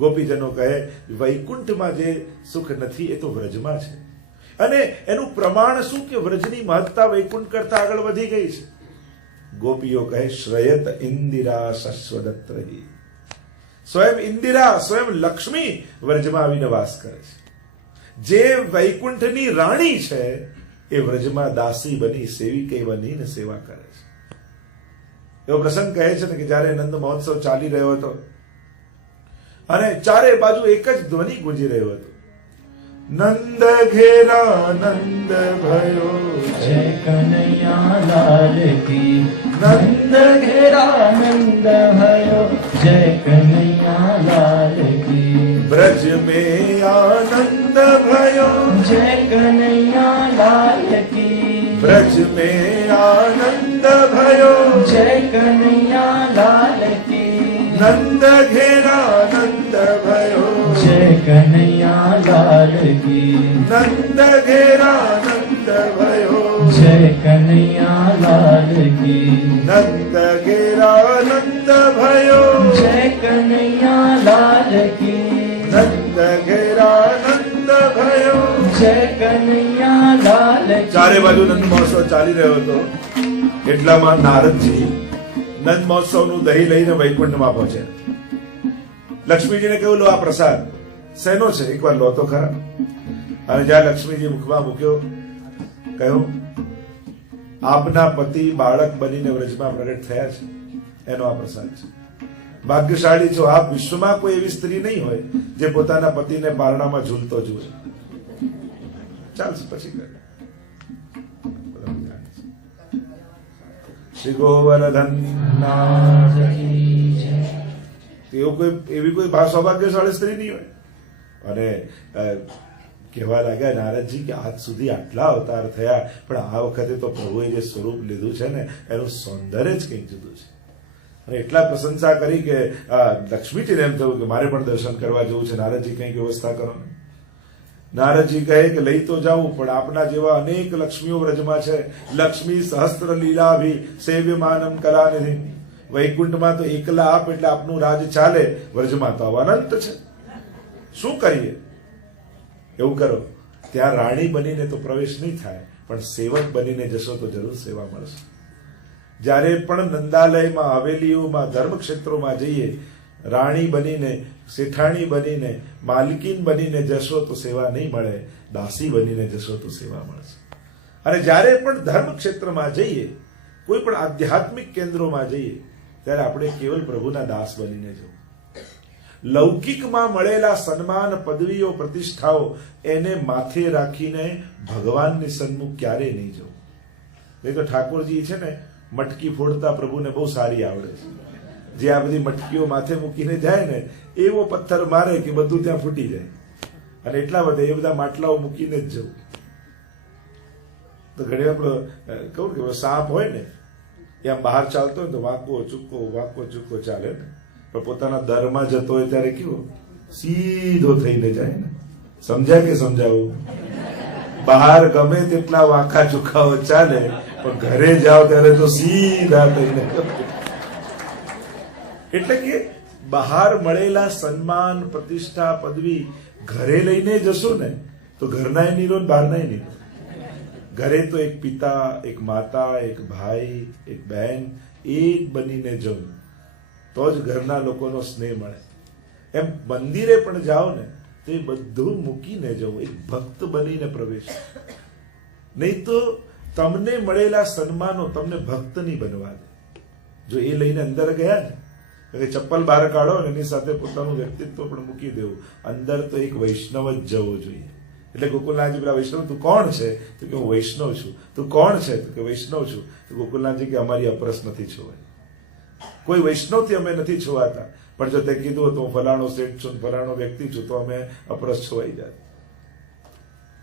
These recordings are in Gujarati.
ગોપીજનો કહે વૈકુંઠમાં જે સુખ નથી એ તો વ્રજમાં છે, અને એનું પ્રમાણ શું કે વ્રજની મહત્તા વૈકુંઠ કરતા આગળ વધી ગઈ છે. ગોપીઓ કહે શ્રયત ઇન્દિરા શશ્વદત્રહી, સ્વયં ઇન્દિરા સ્વયં લક્ષ્મી વ્રજમાં આવીને વાસ કરે છે. જે વૈકુંઠની રાણી છે એ વ્રજમાં દાસી બની સેવિકે બનીને સેવા કરે છે. એવો પ્રસંગ કહે છે ને કે જયારે નંદ મહોત્સવ ચાલી રહ્યો હતો અને ચારે બાજુ એક જ ધ્વનિ ગુંજી રહ્યો હતો, નંદ ઘેરા નંદ ભયો જય કનૈયા લાલ કી, નંદ ઘેરા નંદ ભયો જય કનૈયા લાલ કી, ब्रज में आनंद भयो जय कन्हैया लाल की, ब्रज में आनंद भयो जय कन्हैया लाल की, नंद घेरा नंद भयो जय कन्हैया लाल की, नंद घेरा नंद भयो जय कन्हैया लाल की, नंद घेरा नंद भयो जय कन्हैया लाल की, नंद घेरा नंद भयो जय कन्हैया लाल की. ચારે બાજુ નંદ મહોત્સવ ચાલી રહ્યો હતો એટલામાં નારદજી નંદ મહોત્સવનું દહીં લઈને વૈકુંઠમાં પહોંચે. લક્ષ્મીજીને કહ્યું લો આ પ્રસાદ શેનો છે, એકવાર લો તો ખરા. અને જ્યાં લક્ષ્મીજી મુખમાં મૂક્યો કહ્યું આપના પતિ બાળક બનીને વ્રજમાં પ્રગટ થયા છે, એનો આ પ્રસાદ છે. ભાગ્યશાળી છો આપ, વિશ્વમાં કોઈ એવી સ્ત્રી નહીં હોય જે પોતાના પતિને પારણામાં ઝૂલતો જુએ. ચાલશે પછી કરે. શ્રી ગોવર્ધન એવી કોઈ સૌભાગ્યશાળી સ્ત્રી નહીં હોય. અને કહેવા લાગ્યા નારદજી કે આજ સુધી આટલા અવતાર થયા પણ આ વખતે તો પ્રભુએ જે સ્વરૂપ લીધું છે ને એનું સૌંદર્ય જ કંઈક જુદું છે. અને એટલા પ્રશંસા કરી કે લક્ષ્મીજીને એમ થયું કે મારે પણ દર્શન કરવા જવું છે, નારદજી કંઈક વ્યવસ્થા કરો. નારદજી કહે કે લઈ તો જાઉં પણ આપના જેવા અનેક લક્ષ્મીઓ વ્રજમાં છે. લક્ષ્મી સહસ્ત્ર લીલાભી સેવ્યમાનમ કલાનિધિ. વૈકુંઠમાં તો એકલા આપ એટલે આપનું રાજ ચાલે, વ્રજમાં તો અનંત છે. શું કરીએ? એવું કરો ત્યાં રાણી બનીને તો પ્રવેશ નહીં થાય પણ સેવક બનીને જશો તો જરૂર સેવા મળશે. જ્યારે પણ નંદાલયમાં, હવેલીઓમાં, ધર્મક્ષેત્રોમાં જઈએ રાણી બનીને, શેઠાણી બનીને, માલકીન બનીને જશો તો સેવા નહીં મળે, દાસી બનીને જશો તો સેવા મળશે. અને જ્યારે પણ ધર્મક્ષેત્રમાં જઈએ, કોઈ પણ આધ્યાત્મિક કેન્દ્રોમાં જઈએ ત્યારે આપણે કેવલ પ્રભુના દાસ બનીને જવું. લૌકિકમાં મળેલા સન્માન, પદવીઓ, પ્રતિષ્ઠાઓ એને માથે રાખીને ભગવાનની સન્મુખ ક્યારેય નહીં જવું. નહીં તો ઠાકોરજી છે ને મટકી ફોડતા પ્રભુને બહુ સારી આવડે છે. જે આ બધી મટકીઓ માથે મૂકીને જાય ને એવો પથ્થર મારે કે બધું ત્યાં ફૂટી જાય. અને એટલા બધા એ બધા માટલાઓ મૂકીને જ જવું. તો ઘણી વાર કહું કે સાપ હોય ને એ આમ બહાર ચાલતો હોય તો વાંકો ચૂકો ચાલે ને, પણ પોતાના દરમાં જતો હોય ત્યારે કેવો સીધો થઈને જાય ને. સમજ્યા કે સમજાવું? બહાર ગમે તેટલા વાંકા ચુકાઓ ચાલે પણ ઘરે જાઓ ત્યારે તો સીધા થઈને. એટલે કે બહાર મળેલા સન્માન, પ્રતિષ્ઠા, પદવી ઘરે લઈને જશો ને તો ઘરનાય નીરો બહારનાય નીરો. ઘરે તો એક પિતા, એક માતા, એક ભાઈ, એક બહેન એક બનીને જવું તો જ ઘરના લોકોનો સ્નેહ મળે. એમ મંદિરે પણ જાઓ ને તો એ બધું મૂકીને જવું, એક ભક્ત બનીને પ્રવેશ. નહીં તો તમને મળેલા સન્માનો તમને ભક્ત નહીં બનવા દે. જો એ લઈને અંદર ગયા ને ચપ્પલ બહાર કાઢો ને એની સાથે પોતાનું વ્યક્તિત્વ પણ મૂકી દેવું. અંદર તો એક વૈષ્ણવ જ જવો જોઈએ. એટલે ગોકુલનાથજી પેલા વૈષ્ણવ તું કોણ છે? તો કે હું વૈષ્ણવ છું. તું કોણ છે? તો કે વૈષ્ણવ છું. તો ગોકુલનાથજી કે અમારી અપરસ નથી છોવાય. કોઈ વૈષ્ણવથી અમે નથી છોવાતા, પણ જો તે કીધું તો હું ફલાણો શેઠ છું, ફલાણો વ્યક્તિ છું તો અમે અપરસ છોવાઈ જાય.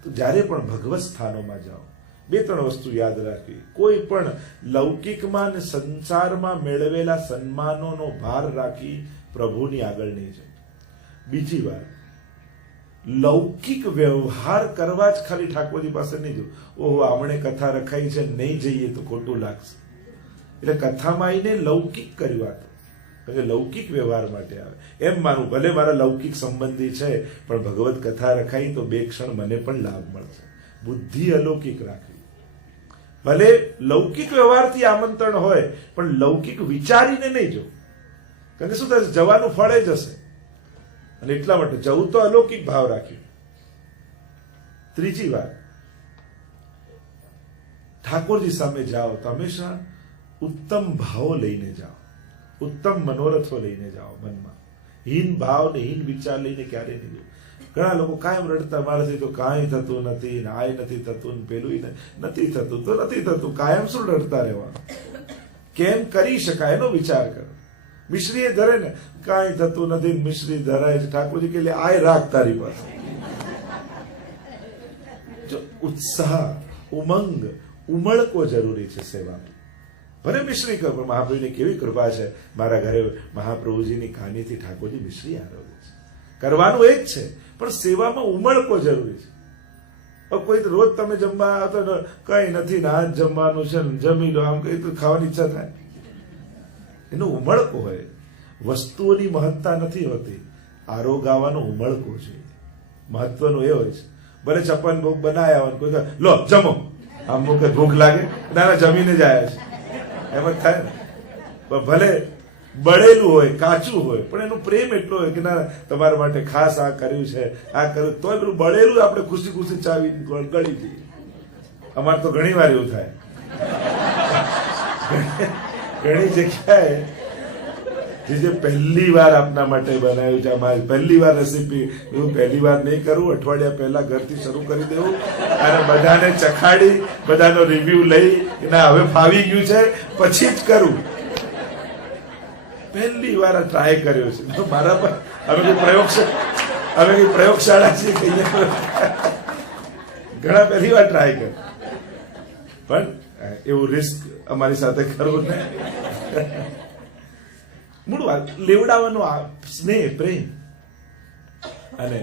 તો જ્યારે પણ ભગવત સ્થાનોમાં જાઓ 2-3 વસ્તુ યાદ રાખવી. કોઈ પણ લૌકિકમાં અને સંસારમાં મેળવેલા સન્માનોનો ભાર રાખી પ્રભુની આગળ નહીં જવું. બીજી વાત, લૌકિક વ્યવહાર કરવા જ ખાલી ઠાકોરજી પાસે નહીં જવું. ઓહો આમણે કથા રખાઈ છે નહીં જઈએ તો ખોટું લાગશે, એટલે કથામાં આવીને લૌકિક કર્યું. કે લૌકિક વ્યવહાર માટે આવે. એમ માનવું ભલે મારા લૌકિક સંબંધી છે પણ ભગવત કથા રખાઈ તો 2 ક્ષણ મને પણ લાભ મળશે. બુદ્ધિ અલૌકિક રાખવી. ભલે લૌકિક વ્યવહારથી આમંત્રણ હોય પણ લૌકિક વિચારીને નહીં જવું, કારણ કે શું થશે, જવાનું ફળ જ હશે. અને એટલા માટે જવું તો અલૌકિક ભાવ રાખ્યું. ત્રીજી વાત, ઠાકોરજી સામે જાઓ તો હંમેશા ઉત્તમ ભાવો લઈને જાઓ, ઉત્તમ મનોરથો લઈને જાઓ. મનમાં હીન ભાવ ને હીન વિચાર લઈને ક્યારે નહીં જવું. ઘણા લોકો કાયમ રડતા, મારાથી તો કાંઈ થતું નથી, ને આય નથી થતું, ને પેલું નથી થતું, તો નથી થતું, કાયમ શું રડતા રહેવાનું? કેમ કરી શકાય એનો વિચાર કરો. મિશ્રી એ ધરે ને કાંઈ થતું નથી, મિશ્રી ધરાય છે. ઠાકોરજી કે આય રાખ તારી પાસે. જો ઉત્સાહ, ઉમંગ, ઉમળકો જરૂરી છે સેવામાં. ભલે મિશ્રી કરો, પણ મહાપ્રભુની કેવી કૃપા છે, મારા ઘરે મહાપ્રભુજીની કાનીથી ઠાકોરજી મિશ્રી આરોગે છે. કરવાનું એ જ છે, પણ સેવામાં ઉમળકો જરૂરી છે. કોઈ રોજ તમે જમવા તો કઈ નથી ને આજ જમવાનું છે, જમી લો, આમ કઈ તો ખાવાની ઈચ્છા થાય. એનો ઉમળકો હોય. વસ્તુઓની મહત્તા નથી હોતી, આરોગાવાનો ઉમળકો છે. મહત્વનું એ હોય છે. ભલે ચપ્પન ભોગ બનાયા હોય, કોઈ લો જમો, આમ કે ભૂખ લાગે, ના જમીને જ આવ્યા છે, એમ જ થાય ને. પણ ભલે બળેલું હોય, કાચું હોય, પણ એનો પ્રેમ એટલો હોય કે ના તમારા માટે ખાસ આ કર્યું છે, આ કર્યું, તોય પેલું બળેલું આપણે ખુશી ખુશી ચાવી ગળી દઈએ. અમારે તો ઘણી વાર એવું થાય. ઘણી જગ્યાએ જે પહેલી વાર આપના માટે બનાવ્યું છે, અમારી પહેલી વાર રેસીપી, હું પહેલી વાર નહીં કરું, અઠવાડિયા પહેલા ઘરથી શરૂ કરી દેવું અને બધાને ચખાડી, બધાનો રિવ્યુ લઈ, ના હવે ફાવી ગયું છે પછી જ કરું. પહેલી વાર ટ્રાય કર્યો છે મારા પર. અમે કઈ પ્રયોગશાળા છીએ કે ઘણા પહેલી વાર ટ્રાય કર્યો, પણ એવું રિસ્ક અમારી સાથે કરવું ને. મૂળ વાત લેવડાવવાનો સ્નેહ, પ્રેમ, અને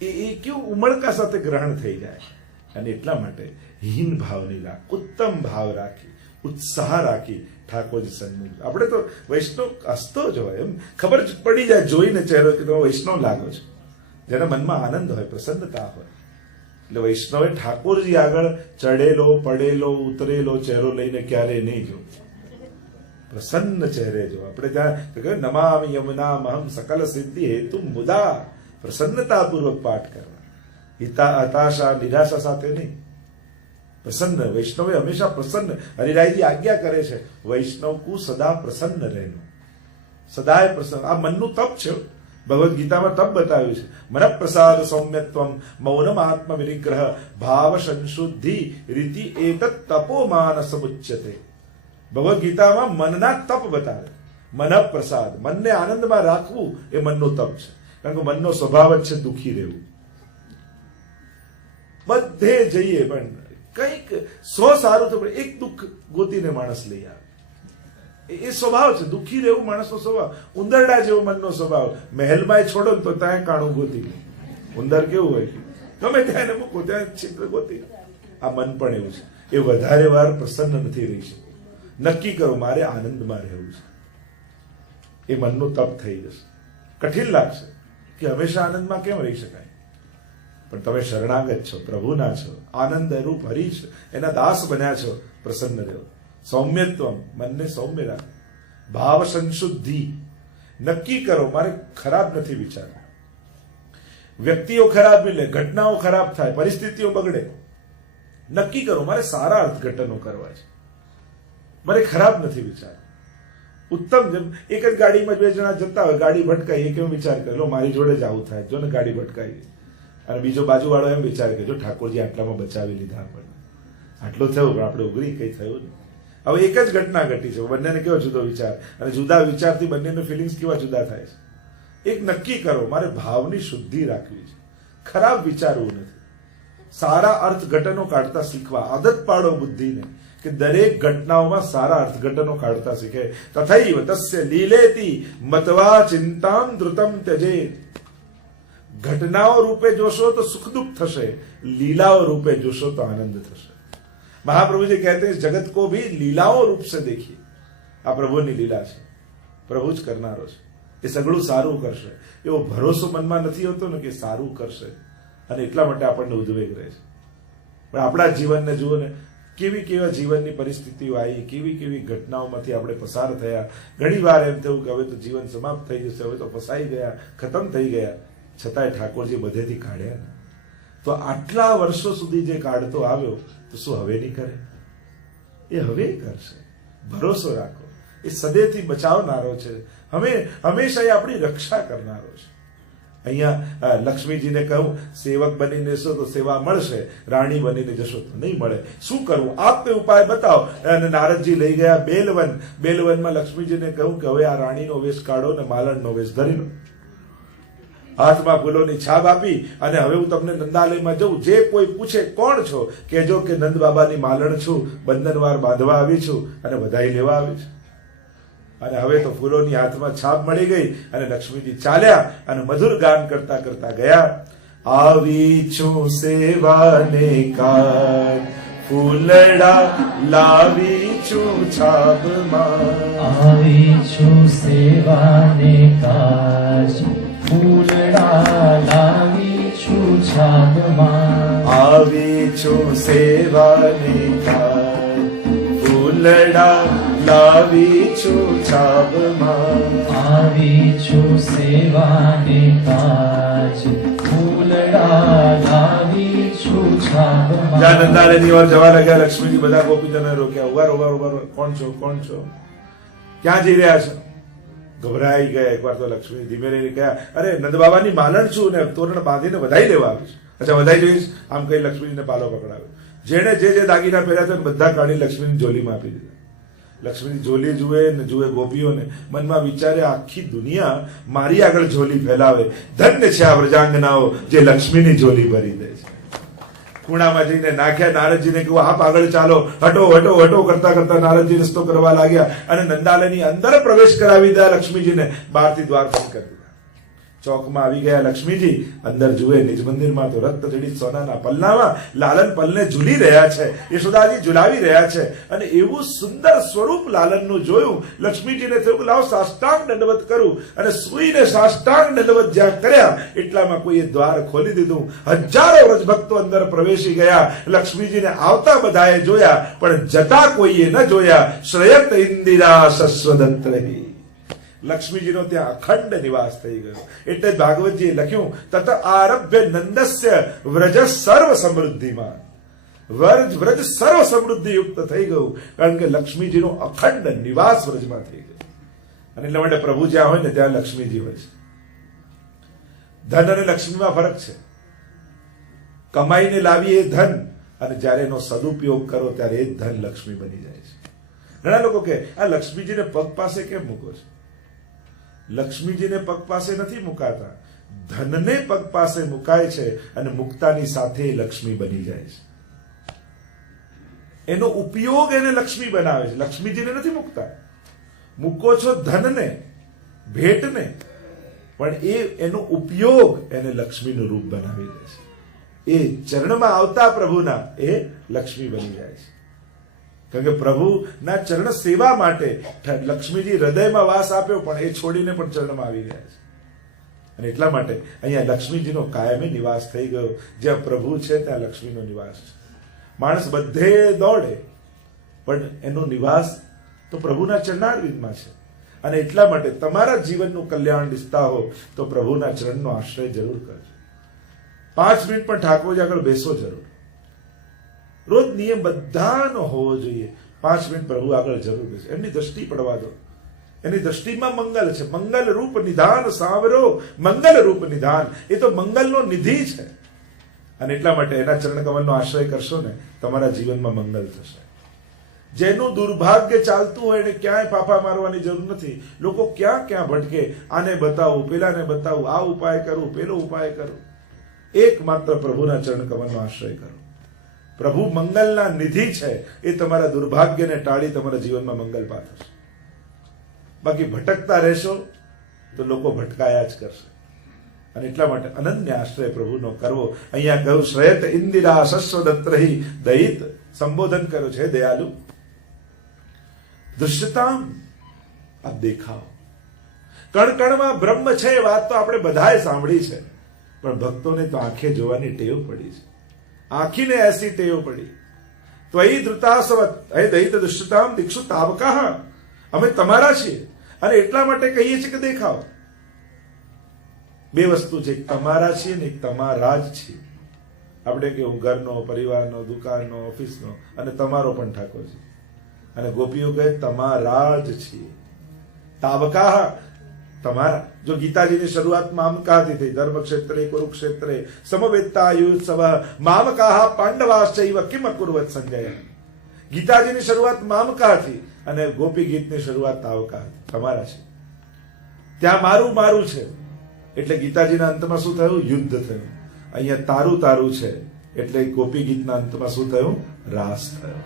એ કેવું ઉમળકા સાથે ગ્રહણ થઈ જાય. અને એટલા માટે હીન ભાવ નહીં રાખ, ઉત્તમ ભાવ રાખી, ઉત્સાહ રાખી ઠાકોરજી સન્મુખ. આપણે તો વૈષ્ણવ હસતો જ હોય, એમ ખબર પડી જાય જોઈને ચહેરો કે તમે વૈષ્ણવ લાગો છો. જેના મનમાં આનંદ હોય, પ્રસન્નતા હોય. એટલે વૈષ્ણવે ઠાકોરજી આગળ ચડેલો, પડેલો, ઉતરેલો ચહેરો લઈને ક્યારે નહીં જોવું. પ્રસન્ન ચહેરે જો. આપણે ત્યાં નમામિ યમુનામહં સકલ સિદ્ધિ હેતુ મુદા, પ્રસન્નતાપૂર્વક પાઠ કરવા. હતાશા, નિરાશા સાથે નહીં. પ્રસન્ન. વૈષ્ણવે હંમેશા પ્રસન્ન. હરિરાયજી આજ્ઞા કરે છે, વૈષ્ણવ કુ સદા પ્રસન્ન રહેનું. સદાય પ્રસન્ન. આ મનનું તપ છે. ભગવદ્ ગીતામાં તપ બતાવ્યું છે. મન પ્રસાદ સૌમ્યત્વમ મૌનમ આત્મ વિનિગ્રહ ભાવ સંશુદ્ધિ રીતિ એતત તપોમાન સમુચ્યતે. ભગવદ્ ગીતામાં મનના તપ બતાવે. મન પ્રસાદ, મનને આનંદમાં રાખવું એ મનનું તપ છે. કારણ કે મનનો સ્વભાવ જ છે દુઃખી રહેવું. બધે જઈએ પણ કંઈક સારું તો એક દુઃખ ગોતીને માણસ લઈ આવે. એ સ્વભાવ છે, દુઃખી રહેવું માણસનો સ્વભાવ. ઉંદરડા જેવો મનનો સ્વભાવ. મહેલમાં છોડો ને તો ત્યાં કાણું ગોતી લે. ઉંદર કેવું હોય, ગમે ત્યાં એને મૂકો ત્યાં છિદ્ર ગોતી. આ મન પણ એવું છે. એ વધારે વાર પ્રસન્ન નથી રહી શકતું. નક્કી કરો મારે આનંદમાં રહેવું છે. એ મનનું તપ થઈ જશે. કઠિન લાગશે કે હંમેશા આનંદમાં કેમ રહી શકાય, પણ તમે શરણાગત છો, પ્રભુના છો, આનંદ રૂપ હરિ છે, એના દાસ બન્યા છો. પ્રસન્ન રહો. સૌમ્યત્વમ, મનને સૌમ્ય રાખો. ભાવ સંશુદ્ધિ, નક્કી કરો મારે ખરાબ નથી વિચારવું. વ્યક્તિઓ ખરાબ મિલે, ઘટનાઓ ખરાબ થાય, પરિસ્થિતિઓ બગડે, નક્કી કરો મારે સારા અર્થઘટનો કરવા છે, મારે ખરાબ નથી વિચાર. ઉત્તમ. જેમ એક જ ગાડીમાં 2 જણા જતા હોય, ગાડી ભટકાઈ, એક એમ વિચાર કરે લો મારી જોડે જ આવું થાય, જો ને ગાડી ભટકાઈ. અને બીજો બાજુવાળો એમ વિચાર કે જો ઠાકોરજી આટલામાં બચાવી લીધા આપણને, આટલું થયું પણ આપણે ઉઘરી કઈ થયું નહીં. હવે એક જ ઘટના ઘટી છે, બંનેને કેવો જુદો વિચાર, અને જુદા વિચારથી બંનેનો ફિલિંગ્સ કેવા જુદા થાય છે. એક નક્કી કરો મારે ભાવની શુદ્ધિ રાખવી છે, ખરાબ વિચારવું નથી. સારા અર્થઘટનો કાઢતા શીખવા આદત પાડો બુદ્ધિને કે દરેક ઘટનાઓમાં સારા અર્થઘટનો કાઢતા શીખે. તથૈવ તસ્ય લીલેતી મતવા ચિંતામ ધૃતમ ત્યજેત. ઘટનાઓ રૂપે જોશો તો સુખ દુઃખ થશે, લીલાઓ રૂપે જોશો તો આનંદ થશે. महाप्रभु जी कहते हैं जगत को भी लीलाओं रूप से देखिए. આ પ્રભુની લીલા છે. પ્રભુ જ કરનારો છે, એ સગળું સારું કરશે એવો ભરોસો મનમાં નથી હોતો ને કે સારું કરશે, અને એટલા માટે આપણને ઉદ્વેગ રહે છે. પણ આપણા જીવનને જુઓ ને, કેવી કેવા જીવનની પરિસ્થિતિઓ આવી, કેવી કેવી ઘટનાઓમાંથી આપણે પસાર થયા. ઘણી વાર એમ થયું કે હવે તો જીવન સમાપ્ત થઈ જશે, હવે તો ફસાઈ ગયા, ખતમ થઈ ગયા, છતાંય ઠાકોરજી બધેથી કાઢ્યા ને. તો આટલા વર્ષો સુધી જે કાઢતો આવ્યો તો શું હવે નહીં કરે? એ હવે કરશે. ભરોસો રાખો, એ સદેથી બચાવનારો છે, હંમેશા એ આપણી રક્ષા કરનારો છે. અહીંયા લક્ષ્મીજીને કહું, સેવક બનીને જશો તો સેવા મળશે, રાણી બનીને જશો તો નહીં મળે. શું કરવું? આપ કોઈ ઉપાય બતાવો. અને નારદજી લઈ ગયા બેલવન. બેલવનમાં લક્ષ્મીજીને કહું કે હવે આ રાણીનો વેશ કાઢો ને માલણનો વેશ ધરી લો. હાથમાં ફૂલોની છાપ આપી અને હવે હું તમને નંદાલયમાં જઉં, જે કોઈ પૂછે કોણ છો, કહેજો કે નંદ બાબાની માલણ છું, બંધનવાર બાંધવા આવી છું અને વધાઈ લેવા આવી છું. અને હવે તો ફૂલોની હાથમાં છાપ મળી ગઈ અને લક્ષ્મીજી ચાલ્યા અને મધુર ગાન કરતા કરતા ગયા. આવી છું સેવાને કાજ, ફૂલડા લાવી છું છાપમાં. આવી છું સેવાને કાજ, ફૂલડા લાવી છું છાપમાં. આવી છું સેવાને કાજ, ફૂલડા લાવી છું છાપમાં. આવી છું સેવાને કાજ, ફૂલડા લાવી છું છાપમાં. જ્યાં નંદાલયની વાર જવા લાગ્યા, લક્ષ્મીજી બધા ગોપીજનોને રોક્યા. ઉભા ઉભા ઉભા, કોણ છો, કોણ છો, ક્યાં જઈ રહ્યા છો? ગભરાઈ ગયા. એકવાર તો લક્ષ્મી ધીમે રહીને કહ્યા, અરે નંદબાબાની માલણ છું ને તોરણ બાંધીને વધાઈ લેવા આવી છું. અચ્છા, વધાઈ જોઈશ? આમ કહી લક્ષ્મીજીને પાલો પકડાવ્યો. જેને જે દાગીના પહેર્યા હતા બધા કાઢી લક્ષ્મીની જોલીમાં આપી દીધા. લક્ષ્મીની જોલી જુએ ને જુએ ગોપીઓને, મનમાં વિચારે આખી દુનિયા મારી આગળ જોલી ફેલાવે, ધન્ય છે આ વ્રજાંગનાઓ જે લક્ષ્મીની જોલી ભરી દે છે. ખૂણામાં જઈને નાખ્યા. નારદજીને કહ્યું આપ આગળ ચાલો. હટો હટો હટો કરતા કરતા નારદજી રસ્તો કરવા લાગ્યા અને નંદાલયની અંદર પ્રવેશ કરાવી દીધા લક્ષ્મીજીને. બહારથી દ્વાર બંધ કરી દીધા. ચોકમાં આવી ગયા લક્ષ્મીજી. અંદર જુએ નિજ મંદિરમાં તો રક્ત જડિત સોનાના પલ્લામાં લાલન પલને ઝૂલી રહ્યા છે, યશોદાજી ઝુલાવી રહ્યા છે. અને એવું સુંદર સ્વરૂપ લાલનનું જોયું. લક્ષ્મીજીને થયું કે લાવો સાષ્ટાંગ દંડવત કરું. અને સુઈને સાષ્ટાંગ દંડવત જ્યાં કર્યા એટલામાં કોઈએ દ્વાર ખોલી દીધું. હજારો વ્રજભક્તો અંદર પ્રવેશી ગયા. લક્ષ્મીજીને આવતા બધાએ જોયા પણ જતા કોઈએ ન જોયા. શ્રેયત ઇન્દિરા શશ્વદત્ત રહી. લક્ષ્મીજીનો ત્યાં અખંડ નિવાસ થઈ ગયો. એટલે ભાગવતજીએ લખ્યું, તત આરભ્ય નંદસ્ય વ્રજ સર્વ સમૃદ્ધિમાં. વ્રજ સર્વ સમૃદ્ધિ યુક્ત થઈ ગયું, કારણ કે લક્ષ્મીજીનો અખંડ નિવાસ વ્રજમાં થઈ ગયો. અને એટલા માટે પ્રભુ જ્યાં હોય ને ત્યાં લક્ષ્મીજી હોય છે. ધન અને લક્ષ્મીમાં ફરક છે. કમાઈને લાવી એ ધન, અને જ્યારે એનો સદુપયોગ કરો ત્યારે એ ધન લક્ષ્મી બની જાય છે. ઘણા લોકો કે આ લક્ષ્મીજીને પગ પાસે કેમ મૂકો છો? લક્ષ્મીજીને પગ પાસે નથી મુકાતા, ધનને પગ પાસે મુકાય છે અને મુક્તાની સાથે લક્ષ્મી બની જાય છે. એનો ઉપયોગ એને લક્ષ્મી બનાવે છે. લક્ષ્મીજીને નથી મુકતા. મૂકો છો ધનને, ભેટને, પણ એનો ઉપયોગ એને લક્ષ્મીનું રૂપ બનાવી દે છે. એ ચરણમાં આવતા પ્રભુના એ લક્ષ્મી બની જાય છે. કારણ કે પ્રભુના ચરણ સેવા માટે લક્ષ્મીજી હૃદયમાં વાસ આપ્યો, પણ એ છોડીને પણ ચરણમાં આવી ગયા છે. અને એટલા માટે અહીંયા લક્ષ્મીજીનો કાયમી નિવાસ થઈ ગયો. જ્યાં પ્રભુ છે ત્યાં લક્ષ્મીનો નિવાસ છે. માણસ બધે દોડે પણ એનો નિવાસ તો પ્રભુના ચરણારવિંદમાં છે. અને એટલા માટે તમારા જીવનનું કલ્યાણ ઈચ્છતા હો તો પ્રભુના ચરણનો આશ્રય જરૂર કરજો. 5 મિનિટ પણ ઠાકોરજી આગળ બેસો જરૂર. રોજ નિયમ બધાનો હોવો જોઈએ. 5 મિનિટ પ્રભુ આગળ જરૂર બેસો. એમની દ્રષ્ટિ પડવા દો. એની દ્રષ્ટિમાં મંગલ છે. મંગલ રૂપ નિધાન સાવરો, મંગલ રૂપ નિધાન. એ તો મંગલનો નિધિ છે. અને એટલા માટે એના ચરણ કમલનો આશ્રય કરશો ને તમારા જીવનમાં મંગલ થશે. જેનું દુર્ભાગ્ય ચાલતું હોય એને ક્યાંય પાપા મારવાની જરૂર નથી. લોકો ક્યાં ક્યાં ભટકે, આને બતાવું, પેલાને બતાવું, આ ઉપાય કરું, પેલો ઉપાય કરું. એકમાત્ર પ્રભુના ચરણ કમલનો આશ્રય કરો. પ્રભુ મંગલના નિધિ છે. એ તમારા દુર્ભાગ્યને ટાળી તમારા જીવનમાં મંગલ પાથરશે. બાકી ભટકતા રહેશો તો લોકો ભટકાયા જ કરશે. અને એટલા માટે અનન્ય આશ્રય પ્રભુનો કરવો. અહીંયા કહ્યું શ્રેયત ઇન્દિરા શશ્વદત્ત રહી. દયિત સંબોધન કર્યો છે, દયાલુ. દૃશ્યતામ, આપ દેખાઓ. કણકણમાં બ્રહ્મ છે એ વાત તો આપણે બધાએ સાંભળી છે, પણ ભક્તોને તો આંખે જોવાની ટેવ પડી છે, આંખીને એસી ટેવ પડી. ત્વયી ધૃતાસવત હે દૈત દુષ્ટામ દીક્ષુ તાવકાહ, અમે તમારા છીએ અને એટલા માટે કહીએ છીએ કે દેખાઓ. બે વસ્તુ છે, એક તમારા છીએ ને એક તમારા જ છીએ. આપણે કેવું ઘરનો, પરિવારનો, દુકાનનો, ઓફિસનો, અને તમારો પણ ઠાકોર છે. અને ગોપીઓ કહે તમારા જ છીએ. તાવકાહ તમારા. જો ગીતાજીની શરૂઆત મામકાથી થઈ, ધર્મક્ષેત્રે કુરુક્ષેત્રે સમવેત્તા યુત્સવ મામકાહ પાંડવાશ્ચૈવ કિમ અકુર્વત સંજય. ગીતાજીની શરૂઆત મામકાથી અને ગોપી ગીતની શરૂઆત તાવકાથી. તમારા છે ત્યાં મારું મારું છે એટલે ગીતાજીના અંતમાં શું થયું? યુદ્ધ થયું. અહીંયા તારું તારું છે એટલે ગોપી ગીતના અંતમાં શું થયું? રાસ થયો.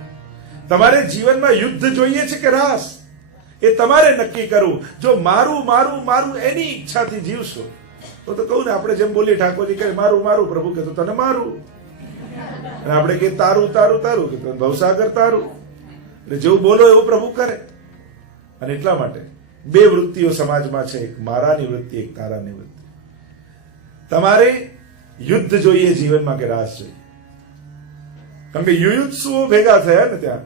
તમારે જીવનમાં યુદ્ધ જોઈએ છે કે રાસ? એ તમારે નક્કી કરવું. જો મારું મારું મારું એની ઈચ્છાથી જીવશો તો કહું ને, આપણે જેમ બોલીએ ઠાકોરજી કહે મારું મારું, પ્રભુ કે તો તને મારું, અને આપણે કે તારું તારું તારું કે ભવસાગર તારું. એટલે જેવું બોલો એવું પ્રભુ કરે. અને એટલા માટે બે વૃત્તિઓ સમાજમાં છે, એક મારાની વૃત્તિ, એક તારાની વૃત્તિ. તમારે યુદ્ધ જોઈએ જીવનમાં કે રાસ જોઈએ? કારણ કે યુયુત્સુઓ ભેગા થયા ને ત્યાં,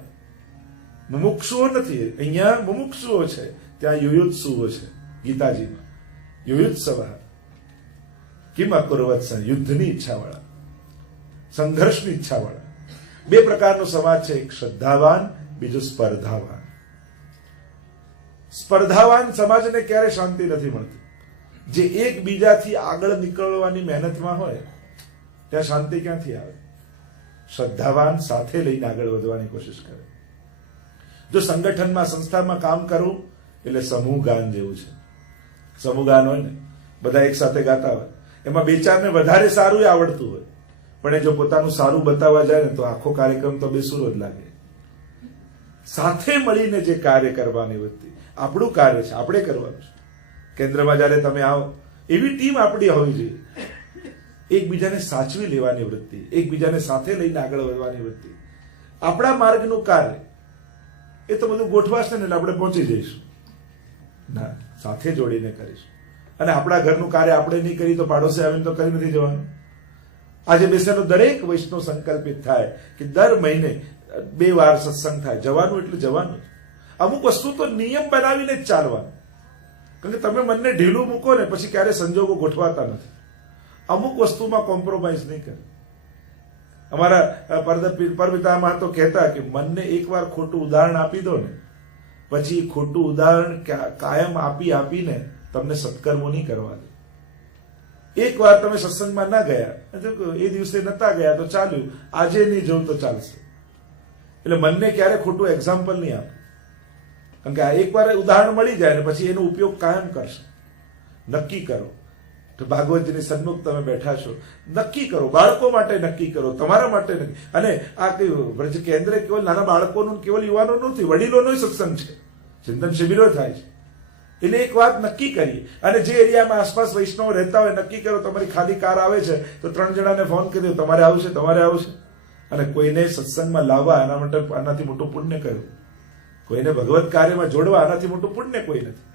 મુમુક્ષુઓ નથી. અહીંયા મુમુક્ષુઓ છે, ત્યાં યુયુત્સુઓ છે. ગીતાજીમાં યુયુત્સવ કિમ અકુર્વત, યુદ્ધની ઈચ્છાવાળા, સંઘર્ષની ઈચ્છાવાળા. બે પ્રકારનો સમાજ છે, એક શ્રદ્ધાવાન, બીજું સ્પર્ધાવાન. સ્પર્ધાવાન સમાજને ક્યારે શાંતિ નથી મળતી. જે એકબીજાથી આગળ નીકળવાની મહેનતમાં હોય ત્યાં શાંતિ ક્યાંથી આવે? શ્રદ્ધાવાન સાથે લઈને આગળ વધવાની કોશિશ કરે. જો સંગઠનમાં, સંસ્થામાં કામ કરવું એટલે સમૂહ ગાન જેવું છે. સમૂહ ગાન હોય ને, બધા એક સાથે ગાતા હોય, એમાં બે ચારને વધારે સારું આવડતું હોય, પણ એ જો પોતાનું સારું બતાવવા જાય ને તો આખો કાર્યક્રમ તો બેસુરો જ લાગે. સાથે મળીને જે કાર્ય કરવાની વૃત્તિ, આપણું કાર્ય છે, આપણે કરવાનું છે. કેન્દ્રમાં જયારે તમે આવો, એવી ટીમ આપણી હોવી જોઈએ. એકબીજાને સાચવી લેવાની વૃત્તિ, એકબીજાને સાથે લઈને આગળ વધવાની વૃત્તિ. આપણા માર્ગનું કાર્ય એ તો બધું ગોઠવાશે ને એટલે આપણે પહોંચી જઈશું. ના, સાથે જોડીને કરીશું. અને આપણા ઘરનું કાર્ય આપણે નહીં કરી તો પાડોશી આવીને તો કરી નથી જવાનું. આજે બેસેલો દરેક વૈષ્ણવ સંકલ્પિત થાય કે દર મહિને 2 વાર સત્સંગ થાય. જવાનું એટલે જવાનું. અમુક વસ્તુ તો નિયમ બનાવીને જ ચાલવાનું. કારણ કે તમે મનને ઢીલું મૂકો ને પછી ક્યારે સંજોગો ગોઠવાતા નથી. અમુક વસ્તુમાં કોમ્પ્રોમાઇઝ નહીં કરે. અમારા પરપિતામાં તો કહેતા કે મનને એકવાર ખોટું ઉદાહરણ આપી દો ને, પછી ખોટું ઉદાહરણ કાયમ આપી આપીને તમને સત્કર્મો નહીં કરવા દે. એકવાર તમે સત્સંગમાં ના ગયા, એ દિવસે નતા ગયા તો ચાલ્યું, આજે નહીં જવું તો ચાલશે. એટલે મનને ક્યારે ખોટું એક્ઝામ્પલ નહીં આપે. કારણ કે આ એકવાર ઉદાહરણ મળી જાય ને પછી એનો ઉપયોગ કાયમ કરશે. નક્કી કરો. તો ભાગવતજીની સન્મુખ તમે બેઠા છો, નક્કી કરો. બાળકો માટે નક્કી કરો, તમારા માટે નક્કી. અને આ વ્રજ કેન્દ્ર કેવલ નાના બાળકોનું, કેવલ યુવાનોનું નથી, વડીલોનો સત્સંગ છે. ચિંતન શિબિરો થાય છે. એટલે એક વાત નક્કી કરીએ. અને જે એરિયામાં આસપાસ વૈષ્ણવ રહેતા હોય નક્કી કરો, તમારી ખાલી કાર આવે છે તો 3 જણાને ફોન કરી દો, તમારે આવું છે, તમારે આવું છે. અને કોઈને સત્સંગમાં લાવવા એના માટે આનાથી મોટું પુણ્ય કર્યું. કોઈને ભગવત કાર્યમાં જોડવા આનાથી મોટું પુણ્ય કોઈ નથી.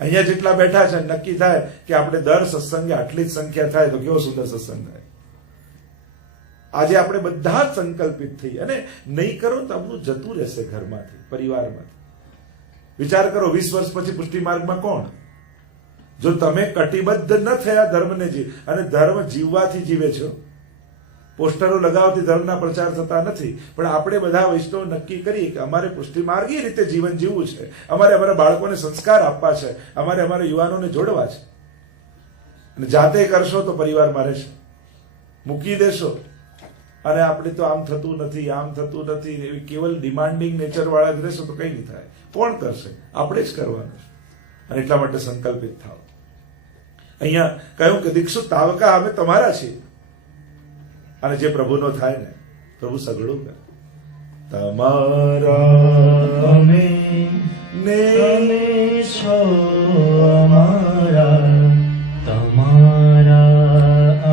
અહીંયા જેટલા બેઠા છે નક્કી થાય કે આપણે દર સત્સંગે આટલી જ સંખ્યા થાય તો કેવો સુંદર સત્સંગ થાય. આજે આપણે બધા જ સંકલ્પિત થઈ અને નહીં કરો તો આપણું જતું રહેશે ઘરમાંથી, પરિવારમાંથી. વિચાર કરો 20 વર્ષ પછી પુષ્ટિ માર્ગમાં કોણ? જો તમે કટિબદ્ધ ન થયા ધર્મને અને ધર્મ જીવવાથી જીવે છો. પોસ્ટરો લગાવતી ધર્મના પ્રચાર થતા નથી, પણ આપણે બધા વૈષ્ણવ નક્કી કરીએ કે અમારે પુષ્ટિ માર્ગી રીતે જીવન જીવવું છે, અમારે અમારા બાળકોને સંસ્કાર આપવા છે, અમારે અમારા યુવાનોને જોડવા છે. અને જાતે કરશો તો પરિવારમાં રહેશે. મૂકી દેશો અને આપણે તો આમ થતું નથી, આમ થતું નથી, એવી કેવલ ડિમાન્ડિંગ નેચર વાળા જ રહેશો તો કઈ નહીં થાય. કોણ કરશે? આપણે જ કરવાનું છે. અને એટલા માટે સંકલ્પિત થાવ. અહીંયા કહ્યું કે દીક્ષુ તાવકા અમે તમારા છીએ. અને જે પ્રભુનો થાય ને, પ્રભુ સગળું કરે. તમારા અમે ને છો અમારા, તમારા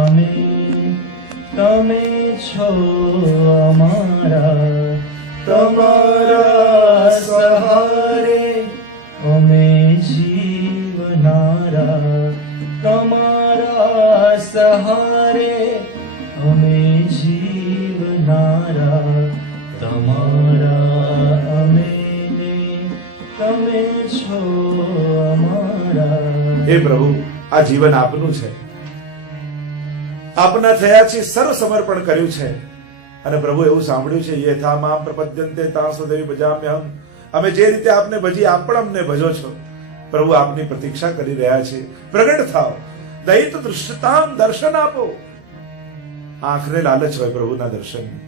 અમે, તમે છો અમારા, તમારા સહારે અમે જીવ સહારે અમે જીવનારા, તમારા અમે ને તમે છો અમારા. હે પ્રભુ, આ જીવન આપનું છે, આપના થયા છે, સર્વ સમર્પણ કર્યું છે. અને પ્રભુ એવું સાંભળ્યું છે, યથા મામ પ્રપદ્યન્તે તા સદેવી ભજામ્યહમ. અમે જે રીતે આપને ભજી, આપ પણ અમને ભજો છો. પ્રભુ આપની પ્રતીક્ષા કરી રહ્યા છે. પ્રગટ થાઓ, દૈત દૃશ્યતામ, દર્શન આપો. આંખને લાલચ હોય પ્રભુના દર્શનની,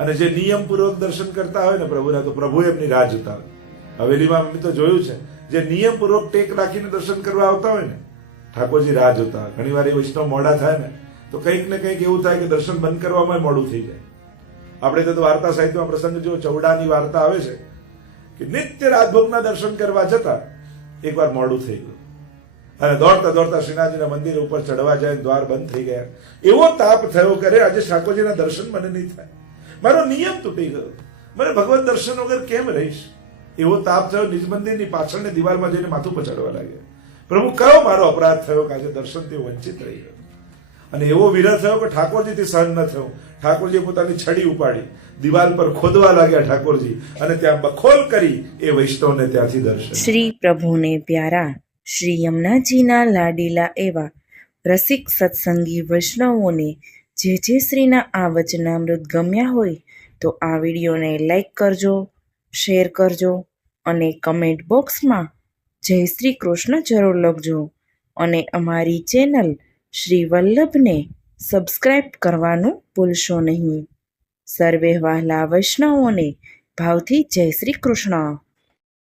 અને જે નિયમપૂર્વક દર્શન કરતા હોય ને પ્રભુના, તો પ્રભુ એમની રાહ જોતા હોય. હવેલીમાં અમે તો જોયું છે, જે નિયમપૂર્વક ટેક રાખીને દર્શન કરવા આવતા હોય ને, ઠાકોરજી રાહ જોતા હોય. ઘણી વાર એ વૈષ્ણવ મોડા થાય ને તો કંઈક ને કંઈક એવું થાય કે દર્શન બંધ કરવામાં મોડું થઈ જાય. આપણે તો વાર્તા સાહિત્યમાં પ્રસંગ જો ચૌડાની વાર્તા આવે છે કે નિત્ય રાજભોગના દર્શન કરવા જતા એકવાર મોડું થઈ ગયું, અને દોડતા દોડતા શ્રીનાથજીના મંદિર ઉપર ચડવા જાય, દ્વાર બંધ થઈ ગયા. એવો તાપ થયો કરે આજે ઠાકોરજીના દર્શન મને નહીં થાય, મારો નિયમ તૂટી ગયો, મને ભગવત દર્શન વગર કેમ રહીશ. એવો તાપ થયો, નિજ મંદિરની પાછળની દિવાલમાં જઈને માથું પછાડવા લાગ્યા. પ્રભુ, કયો મારો અપરાધ થયો કે આજે દર્શનથી વંચિત રહી ગયો. અને એવો વિરહ થયો કે ઠાકોરજીથી સહન ન થયો. ઠાકોરજીએ પોતાની છડી ઉપાડી, દિવાલ પર ખોદવા લાગ્યા ઠાકોરજી, અને ત્યાં બખોલ કરી એ વૈષ્ણવને ત્યાંથી દર્શન. શ્રી પ્રભુને પ્યારા શ્રી યમુનાજીના લાડીલા એવા રસિક સત્સંગી વૈષ્ણવોને જે શ્રીના આ વચનામૃત ગમ્યા હોય તો આ વિડીયોને લાઈક કરજો, શેર કરજો અને કમેન્ટ બોક્સમાં જય શ્રી કૃષ્ણ જરૂર લખજો. અને અમારી ચેનલ શ્રી વલ્લભને સબસ્ક્રાઈબ કરવાનું ભૂલશો નહીં. સર્વે વહાલા વૈષ્ણવોને ભાવથી જય શ્રી કૃષ્ણ.